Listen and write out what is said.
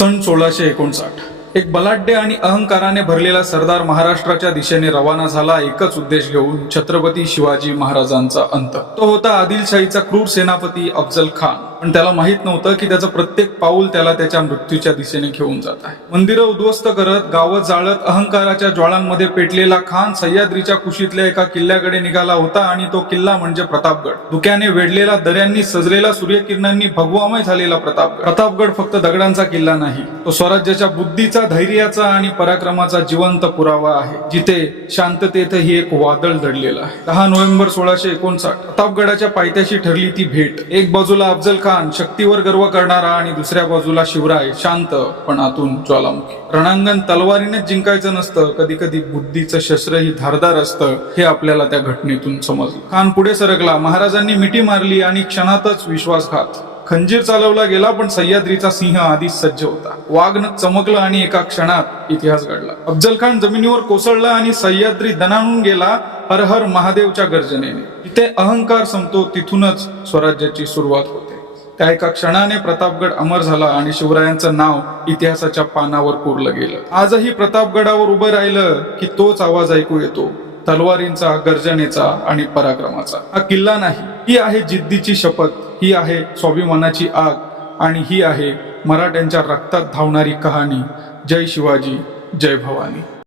सन 1659 एक बलाढ्य आणि अहंकाराने भरलेला सरदार महाराष्ट्राच्या दिशेने रवाना झाला, एकच उद्देश घेऊन, छत्रपती शिवाजी महाराजांचा अंत। तो होता आदिलशाहीचा क्रूर सेनापती अफजल खान। पण त्याला माहित नव्हतं की त्याचं प्रत्येक पाऊल त्याला त्याच्या मृत्यूच्या दिशेने घेऊन जात आहे। मंदिरं उद्ध्वस्त करत, गावं जाळत, अहंकाराच्या ज्वाळांमध्ये पेटलेला खान सह्याद्रीच्या कुशीतल्या एका किल्ल्याकडे निघाला होता आणि तो किल्ला म्हणजे प्रतापगड। धुक्याने वेढलेला, दऱ्यांनी सजलेला, सूर्यकिरणांनी भगवामय झालेला प्रतापगड। प्रतापगड फक्त दगडांचा किल्ला नाही, तो स्वराज्याच्या बुद्धीचा, धैर्याचा आणि पराक्रमाचा जिवंत पुरावा आहे, जिथे शांततेतही एक वादळ दडलेलं आहे। 10 नोव्हेंबर 1659 प्रतापगडाच्या पायथ्याशी ठरली ती भेट। एक बाजूला अफजल खान, शक्तीवर गर्व करणारा, आणि दुसऱ्या बाजूला शिवराय, शांत पण आतून ज्वालामुखी। रणांगण तलवारीनेच जिंकायचं नसतं, कधी कधी बुद्धीचं शस्त्रही धारदार असतं, हे आपल्याला त्या घटनेतून समजलं। खान पुढे सरकला, महाराजांनी मिठी मारली आणि क्षणातच विश्वासघात। खंजीर चालवला गेला, पण सह्याद्रीचा सिंह आधीच सज्ज होता। वाघनख चमकलं आणि एका क्षणात इतिहास घडला। अफजल खान जमिनीवर कोसळला आणि सह्याद्री दणाणून गेला, हर हर महादेवच्या गर्जनेने। जिथे अहंकार संपतो, तिथूनच स्वराज्याची सुरुवात होते। त्या एका क्षणाने प्रतापगड अमर झाला आणि शिवरायांचं नाव इतिहासाच्या पानावर कोरलं गेलं। आजही प्रतापगडावर उभं राहिलं की तोच आवाज ऐकू येतो, तलवारींचा, गर्जनेचा आणि पराक्रमाचा। हा किल्ला नाही, ही आहे जिद्दीची शपथ, ही आहे स्वाभिमानाची आग, आणि ही आहे मराठ्यांच्या रक्तात धावणारी कहाणी। जय शिवाजी, जय भवानी।